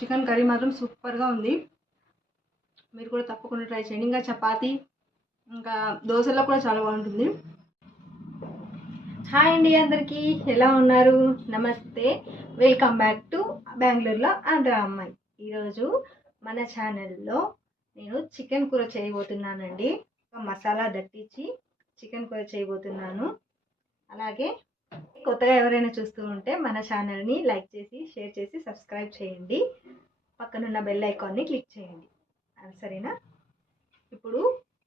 Chicken curry మాత్రం సూపర్గా ఉంది. మీరు కూడా తప్పకుండా ట్రై చేయండి. ఇంకా చపాతీ ఇంకా దోశలో కూడా చాలా బాగుంటుంది. హాయ్ అండి, అందరికీ ఎలా ఉన్నారు? నమస్తే, వెల్కమ్ బ్యాక్ టు బెంగళూరులో ఆంధ్ర అమ్మాయి. ఈరోజు మన ఛానల్లో నేను చికెన్ కూర చేయబోతున్నానండి. మసాలా దట్టించి చికెన్ కూర చేయబోతున్నాను. అలాగే కొత్తగా ఎవరైనా చూస్తూ ఉంటే మన ఛానల్ని లైక్ చేసి, షేర్ చేసి, సబ్స్క్రైబ్ చేయండి. పక్కనున్న బెల్ ఐకాన్ని క్లిక్ చేయండి. సరేనా? ఇప్పుడు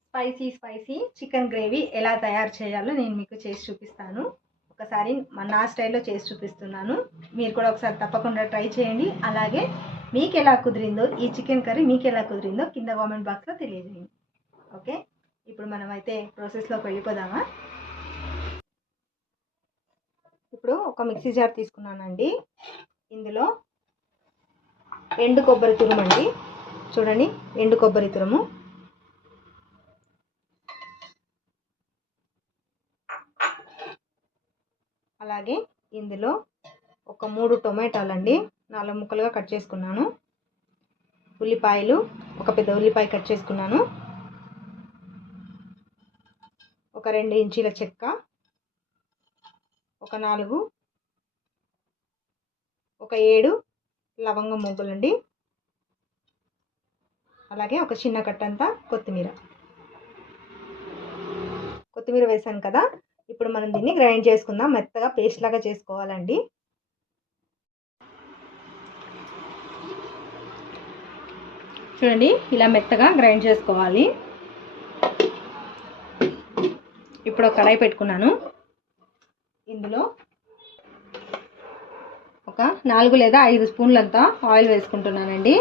స్పైసీ చికెన్ గ్రేవీ ఎలా తయారు చేయాలో నేను మీకు చేసి చూపిస్తాను. ఒకసారి నా స్టైల్లో చేసి చూపిస్తున్నాను. మీరు కూడా ఒకసారి తప్పకుండా ట్రై చేయండి. అలాగే మీకు ఎలా కుదిరిందో, ఈ చికెన్ కర్రీ మీకు ఎలా కుదిరిందో కింద కామెంట్ బాక్స్లో తెలియజేయండి. ఓకే, ఇప్పుడు మనమైతే ప్రాసెస్లోకి వెళ్ళిపోదామా? ఇప్పుడు ఒక మిక్సీ జార్ తీసుకున్నానండి. ఇందులో ఎండు కొబ్బరి తురుమండి, చూడండి, ఎండు కొబ్బరి తురుము, అలాగే ఇందులో ఒక 3 టొమాటోలండి 4 ముక్కలుగా కట్ చేసుకున్నాను. ఉల్లిపాయలు, ఒక పెద్ద ఉల్లిపాయ కట్ చేసుకున్నాను. ఒక 2 ఇంచీల చెక్క, ఒక 7 లవంగం మొగ్గలండి. అలాగే ఒక చిన్న కట్టంతా కొత్తిమీర వేసాను కదా. ఇప్పుడు మనం దీన్ని గ్రైండ్ చేసుకుందాం. మెత్తగా పేస్ట్ లాగా చేసుకోవాలండి. చూడండి, ఇలా మెత్తగా గ్రైండ్ చేసుకోవాలి. ఇప్పుడు ఒక కడాయి పెట్టుకున్నాను. ఇందులో ఒక 4 లేదా 5 స్పూన్లంతా ఆయిల్ వేసుకుంటున్నానండి.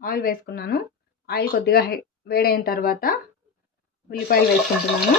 ఆయిల్ వేసుకున్నాను. ఆయిల్ కొద్దిగా వేడైన తర్వాత ఉల్లిపాయలు వేసుకుంటున్నాను.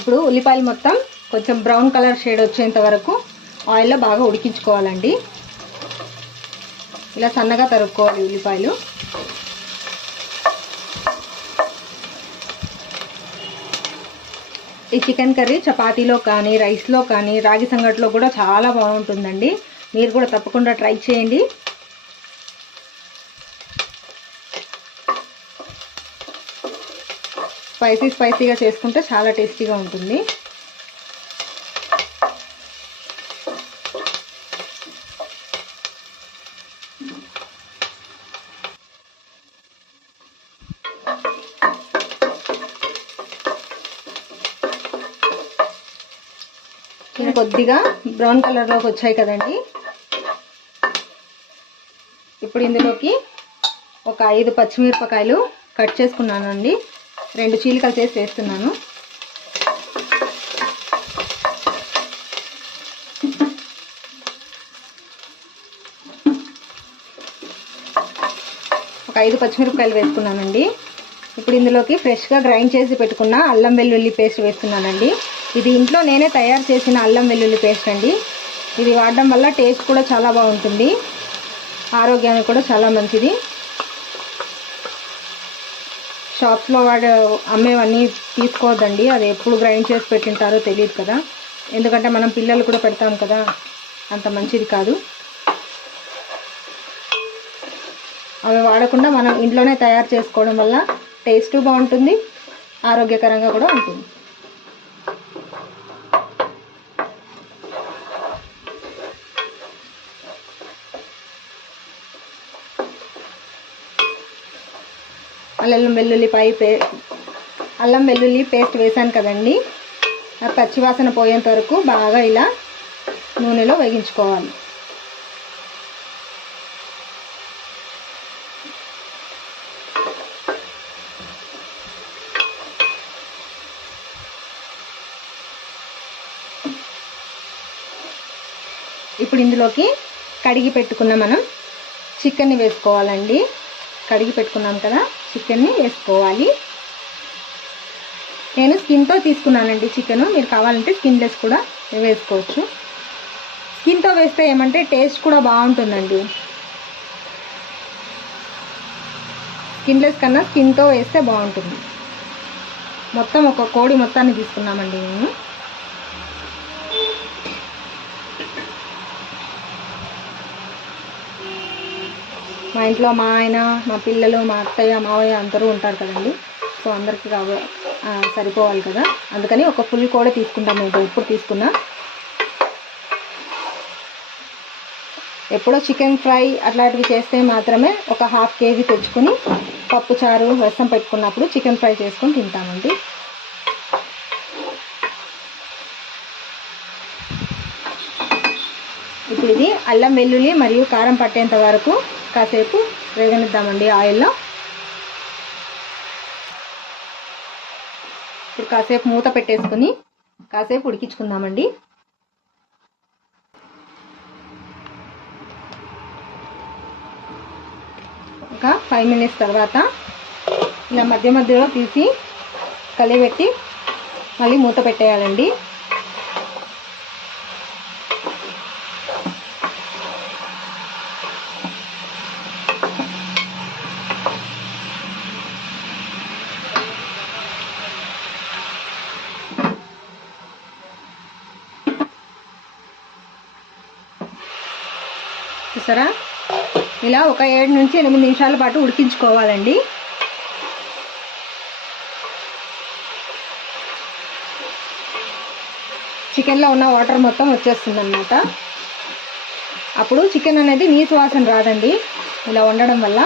ఇప్పుడు ఉల్లిపాయలు మొత్తం కొంచెం బ్రౌన్ కలర్ షేడ్ వచ్చేంత వరకు ఆయిల్లో బాగా ఉడికించుకోవాలండి. ఇలా సన్నగా తరుక్కోవాలి ఉల్లిపాయలు. ఈ చికెన్ కర్రీ చపాతీలో కానీ, రైస్లో కానీ, రాగి సంగట్లో కూడా చాలా బాగుంటుందండి. మీరు కూడా తప్పకుండా ట్రై చేయండి. స్పైసీగా చేసుకుంటే చాలా టేస్టీగా ఉంటుంది. కొద్దిగా బ్రౌన్ కలర్లోకి వచ్చాయి కదండి. ఇప్పుడు ఇందులోకి ఒక 5 పచ్చిమిరపకాయలు కట్ చేసుకున్నానండి. 2 చీలికలు చేసి వేస్తున్నాను. ఒక 5 పచ్చిమిరపకాయలు వేసుకున్నానండి. ఇప్పుడు ఇందులోకి ఫ్రెష్గా గ్రైండ్ చేసి పెట్టుకున్న అల్లం వెల్లుల్లి పేస్ట్ వేస్తున్నానండి. ఇది ఇంట్లో నేనే తయారు చేసిన అల్లం వెల్లుల్లి పేస్ట్ అండి. ఇది వాడడం వల్ల టేస్ట్ కూడా చాలా బాగుంటుంది, ఆరోగ్యానికి కూడా చాలా మంచిది. షాప్స్లో అమ్మేవన్నీ తీసుకోవద్దండి. అది ఎప్పుడు గ్రైండ్ చేసి పెట్టింటారో తెలియదు కదా. ఎందుకంటే మనం పిల్లలు కూడా పెడతాం కదా, అంత మంచిది కాదు. అవి వాడకుండా మనం ఇంట్లోనే తయారు చేసుకోవడం వల్ల టేస్ట్ బాగుంటుంది, ఆరోగ్యకరంగా కూడా ఉంటుంది. అల్లం వెల్లుల్లి పేస్ట్ వేసాను కదండి. ఆ పచ్చివాసన పోయేంత వరకు బాగా ఇలా నూనెలో వేగించుకోవాలి. ఇప్పుడు ఇందులోకి కడిగి పెట్టుకున్న మనం చికెన్ని వేసుకోవాలండి. కడిగి పెట్టుకున్నాం కదా, చికెన్ని వేసుకోవాలి. నేను స్కిన్తో తీసుకున్నానండి చికెను. మీరు కావాలంటే స్కిన్లెస్ కూడా వేసుకోవచ్చు. స్కిన్తో వేస్తే ఏమంటే టేస్ట్ కూడా బాగుంటుందండి. స్కిన్లెస్ కన్నా స్కిన్తో వేస్తే బాగుంటుంది. మొత్తం ఒక కోడి మొత్తాన్ని తీసుకున్నామండి మేము. మా ఇంట్లో మా ఆయన, మా పిల్లలు, మా అత్తయ్య, మావయ్య అందరూ ఉంటారు కదండి. సో అందరికీ సరిపోవాలి కదా, అందుకని ఒక ఫుల్ కోడి తీసుకుంటాం మేము. ఎప్పుడు తీసుకున్నా, ఎప్పుడో చికెన్ ఫ్రై అట్లాంటివి చేస్తే మాత్రమే ఒక 1/2 kg తెచ్చుకొని పప్పు చారు రసం పెట్టుకున్నప్పుడు చికెన్ ఫ్రై చేసుకొని తింటామండి. ఇప్పుడు ఇది అల్లం వెల్లుల్లి మరియు కారం పట్టేంత వరకు కాసేపు వేగనిద్దామండి ఆయిల్లో. ఇప్పుడు కాసేపు మూత పెట్టేసుకుని కాసేపు ఉడికించుకుందామండి. ఒక 5 minutes తర్వాత ఇలా మధ్య మధ్యలో తీసి కలిపెట్టి మళ్ళీ మూత పెట్టేయాలండి. చూసారా, ఇలా ఒక 7 నుంచి 8 నిమిషాల పాటు ఉడికించుకోవాలండి. చికెన్లో ఉన్న వాటర్ మొత్తం వచ్చేస్తుంది అన్నమాట. అప్పుడు చికెన్ అనేది నీసు వాసన రాదండి ఇలా వండడం వల్ల.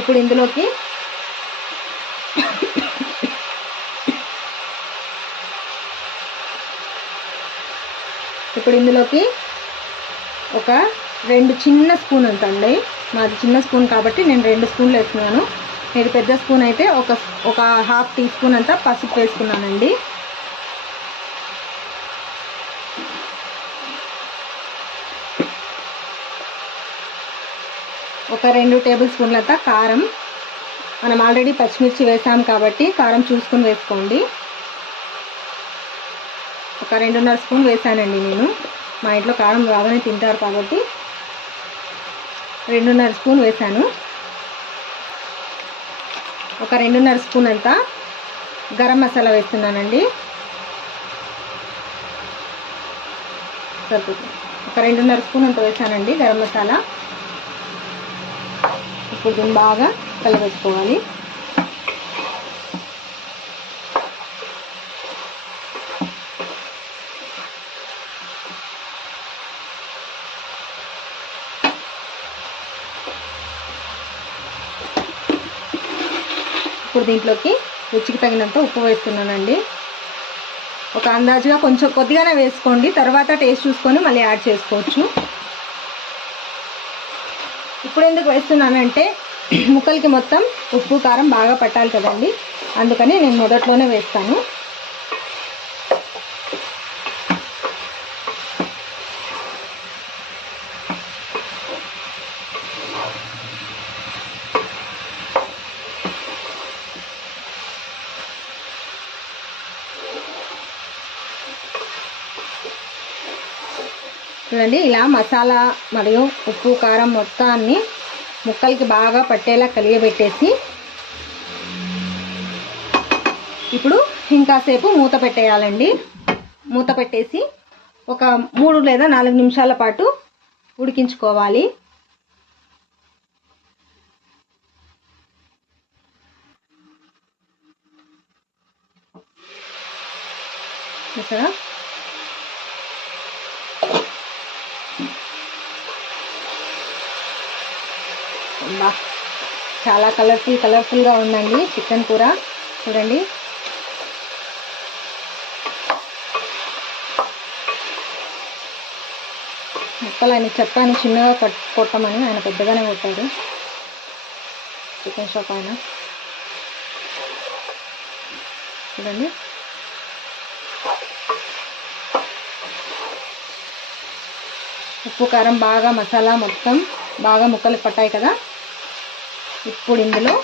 ఇప్పుడు ఇందులోకి ఒక 2 చిన్న స్పూన్ అంత అండి. మాది చిన్న స్పూన్ కాబట్టి నేను 2 స్పూన్లు వేస్తున్నాను. మీరు పెద్ద స్పూన్ అయితే ఒక 1/2 టీ స్పూన్ అంతా పసుపు వేసుకున్నానండి. ఒక 2 టేబుల్ స్పూన్లంతా కారం. మనం ఆల్రెడీ పచ్చిమిర్చి వేసాం కాబట్టి కారం చూసుకొని వేసుకోండి. ఒక 2.5 స్పూన్ వేసానండి నేను. మా ఇంట్లో కారం బాగానే తింటారు కాబట్టి 2.5 స్పూన్ వేసాను. ఒక 2.5 స్పూన్ అంతా గరం మసాలా వేస్తున్నానండి. సరిపోతుంది. ఒక 2.5 స్పూన్ అంత వేసానండి గరం మసాలా. ఇప్పుడు దీన్ని బాగా కలబెట్టుకోవాలి. ఇప్పుడు దీంట్లోకి రుచికి తగినంత ఉప్పు వేస్తున్నానండి. ఒక అందాజుగా కొంచెం కొద్దిగానే వేసుకోండి, తర్వాత టేస్ట్ చూసుకొని మళ్ళీ యాడ్ చేసుకోవచ్చు. ఇప్పుడు ఎందుకు వేస్తున్నానంటే ముక్కలకి మొత్తం ఉప్పు కారం బాగా పట్టాలి కదండి, అందుకని నేను మొదట్లోనే వేస్తాను. చూడండి, ఇలా మసాలా మరియు ఉప్పు కారం మొత్తాన్ని ముక్కలకి బాగా పట్టేలా కలియబెట్టేసి ఇప్పుడు ఇంకాసేపు మూత పెట్టేయాలండి. మూత పెట్టేసి ఒక 3 లేదా 4 నిమిషాల పాటు ఉడికించుకోవాలి. చూసారా, చాలా కలర్ఫుల్గా ఉందండి చికెన్ కూర. చూడండి, ముక్కలు ఆయన చెప్పాను చిన్నగా కొట్టమని, ఆయన పెద్దగానే కొట్టారు. చికెన్ షాప్ ఆయన చూడండి. ఉప్పు కారం బాగా మసాలా మొత్తం బాగా ముక్కలు పట్టాయి కదా. ఇప్పుడు ఇందులో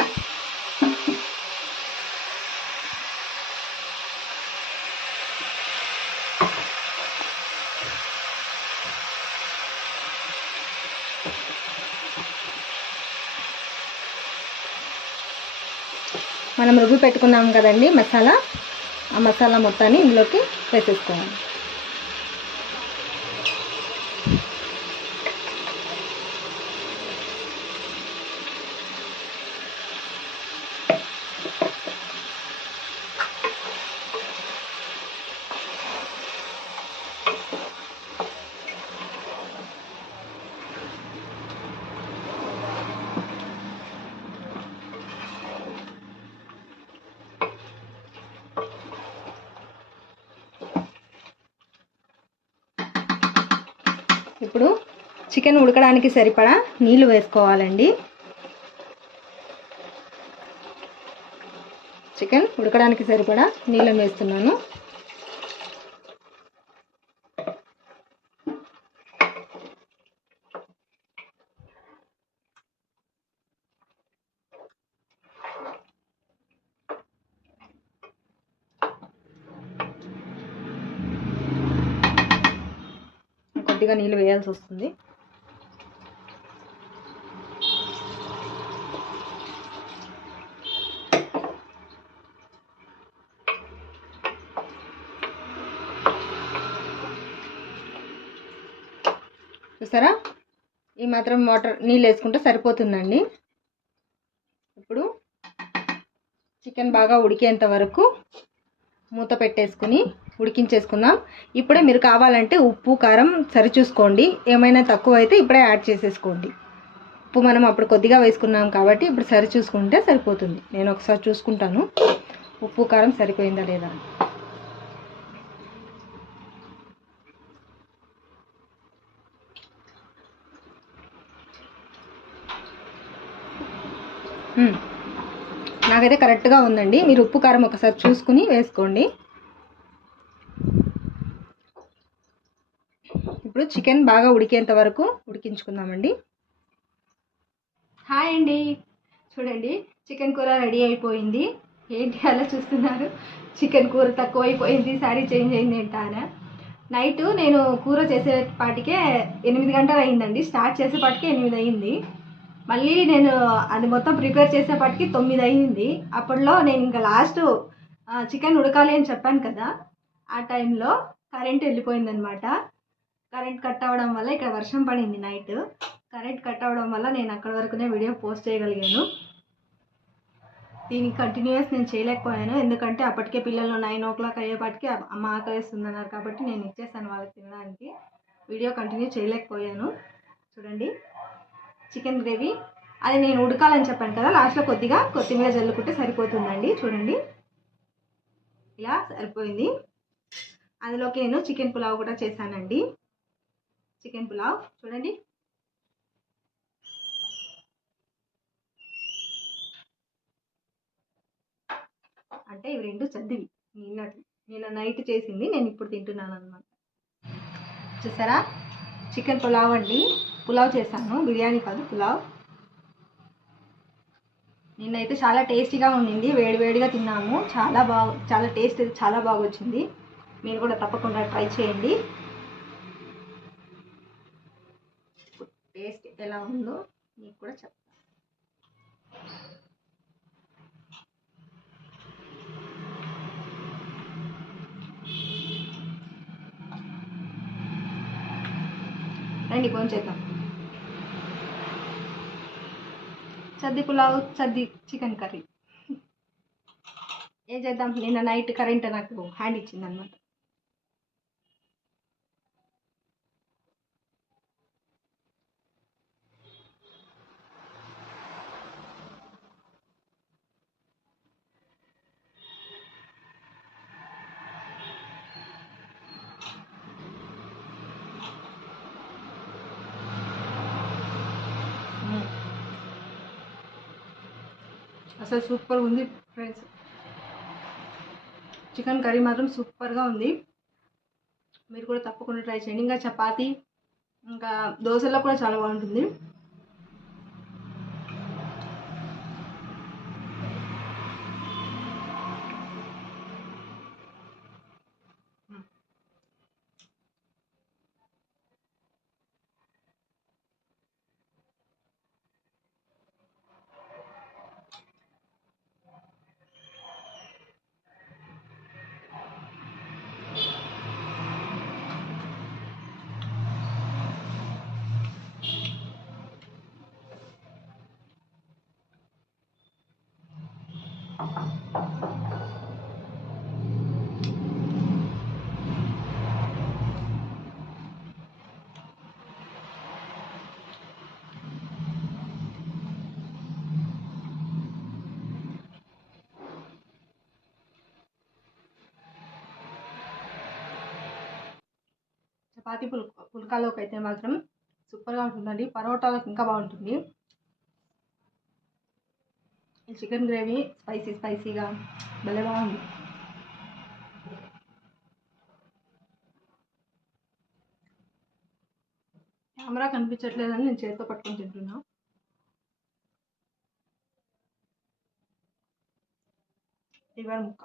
మనం రుబ్బి పెట్టుకున్నాం కదండి మసాలా, ఆ మసాలా మొత్తాన్ని ఇందులోకి వేసేసుకోవాలి. ఇప్పుడు చికెన్ ఉడకడానికి సరిపడా నీళ్ళు వేసుకోవాలండి. చికెన్ ఉడకడానికి సరిపడా నీళ్ళని వేస్తున్నాను. కొద్దిగా నీళ్ళు వేయాల్సి వస్తుంది. చూసారా, ఈ మాత్రం వాటర్ నీళ్ళు వేసుకుంటే సరిపోతుందండి. ఇప్పుడు చికెన్ బాగా ఉడికేంత వరకు మూత పెట్టేసుకుని ఉడికించేసుకుందాం. ఇప్పుడే మీరు కావాలంటే ఉప్పు కారం సరి చూసుకోండి. ఏమైనా తక్కువ అయితే ఇప్పుడే యాడ్ చేసేసుకోండి. ఉప్పు మనం అప్పుడు కొద్దిగా వేసుకున్నాం కాబట్టి ఇప్పుడు సరి చూసుకుంటే సరిపోతుంది. నేను ఒకసారి చూసుకుంటాను ఉప్పు కారం సరిపోయిందా లేదా. నాకైతే కరెక్ట్గా ఉందండి. మీరు ఉప్పు కారం ఒకసారి చూసుకుని వేసుకోండి. ఇప్పుడు చికెన్ బాగా ఉడికేంత వరకు ఉడికించుకుందామండి. హాయ్ అండి, చూడండి చికెన్ కూర రెడీ అయిపోయింది. ఏంటి అలా చూస్తున్నారు? చికెన్ కూర తక్కువైపోయింది, సారీ చేంజ్ అయింది ఏంటా. నైట్ నేను కూర చేసేపాటికే 8 గంటలు అయిందండి. స్టార్ట్ చేసేపాటికే 8 అయింది. మళ్ళీ నేను అది మొత్తం ప్రిపేర్ చేసేపాటికి 9 అయింది. అప్పట్లో నేను ఇంకా లాస్ట్ చికెన్ ఉడకాలి అని చెప్పాను కదా, ఆ టైంలో కరెంట్ వెళ్ళిపోయిందనమాట. కరెంట్ కట్ అవ్వడం వల్ల ఇక్కడ వర్షం పడింది నైట్. కరెంట్ కట్ అవ్వడం వల్ల నేను అక్కడి వరకునే వీడియో పోస్ట్ చేయగలిగాను. దీనికి కంటిన్యూస్ నేను చేయలేకపోయాను, ఎందుకంటే అప్పటికే పిల్లలు 9 o'clock అయ్యేపాటికి అమ్మ ఆకలిస్తుందన్నారు కాబట్టి నేను ఇచ్చేసాను వాళ్ళకి తినడానికి. వీడియో కంటిన్యూ చేయలేకపోయాను. చూడండి చికెన్ గ్రేవీ అది నేను ఉడకాలని చెప్పాను కదా, లాస్ట్లో కొద్దిగా కొత్తిమీర జల్లుకుంటే సరిపోతుందండి. చూడండి ఇలా సరిపోయింది. అందులోకి నేను చికెన్ పులావ్ కూడా చేశానండి. చికెన్ పులావ్ చూడండి. అంటే ఇవి రెండు చద్దివి, నిన్న నైట్ చేసింది నేను ఇప్పుడు తింటున్నాను అనమాట. చూసారా, చికెన్ పులావ్ అండి. పులావ్ చేశాను, బిర్యానీ కాదు పులావ్. నిన్నైతే చాలా టేస్టీగా ఉండింది. వేడివేడిగా తిన్నాము. చాలా టేస్ట్ చాలా బాగా వచ్చింది. మీరు కూడా తప్పకుండా ట్రై చేయండి. టేస్ట్ ఎలా ఉందో మీకు కూడా చెప్తాను. రండి భోంచేద్దాం. చద్ది పులావ్, చద్ది చికెన్ కర్రీ. ఏం చేద్దాం, నిన్న నైట్ కరెంట్ నాకు హ్యాండ్ ఇచ్చింది అనమాట. అసలు సూపర్ ఉంది ఫ్రెండ్స్. చికెన్ కర్రీ మాత్రం సూపర్గా ఉంది. మీరు కూడా తప్పకుండా ట్రై చేయండి. ఇంకా చపాతీ ఇంకా దోశలో కూడా చాలా బాగుంటుంది. చపాతీ పుల్కాలోకి అయితే మాత్రం సూపర్గా ఉంటుందండి. పరోటాలకు ఇంకా బాగుంటుంది. ఈ చికెన్ గ్రేవీ స్పైసీగా భలే బాగుంది. కెమెరా కనిపించట్లేదని నేను చేతితో పట్టుకొని తింటున్నా. లివర్ ముక్క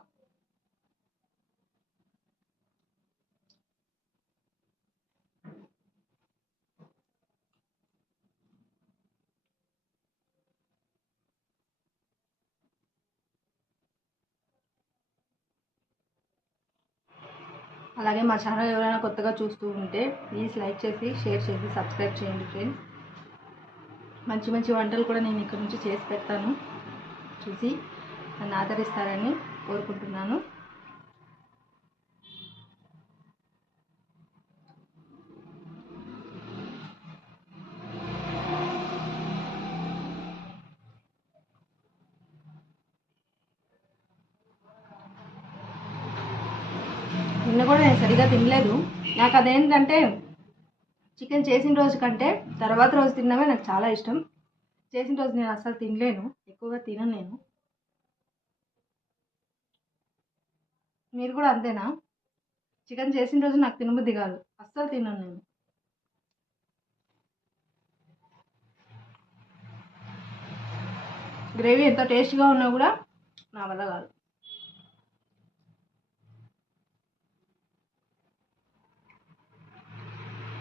అలాగే మా ఛానల్ ఎవరైనా కొత్తగా చూస్తూ ఉంటే ప్లీజ్ లైక్ చేసి షేర్ చేసి సబ్స్క్రైబ్ చేయండి ఫ్రెండ్స్. మంచి మంచి వంటలు కూడా నేను ఇక్కడ నుంచి చేసి పెడతాను. చూసి నన్ను ఆదరిస్తారని కోరుకుంటున్నాను. నిన్న కూడా నేను సరిగా తినలేదు. నాకు అదేంటంటే చికెన్ చేసిన రోజు కంటే తర్వాత రోజు తినడమే నాకు చాలా ఇష్టం. చేసిన రోజు నేను అస్సలు తినలేను, ఎక్కువగా తినను నేను. మీరు కూడా అంతేనా? చికెన్ చేసిన రోజు నాకు తినబుద్ధి కాదు, అస్సలు తినను నేను. గ్రేవీ ఎంత టేస్ట్గా ఉన్నా కూడా నా వల్ల కాదు.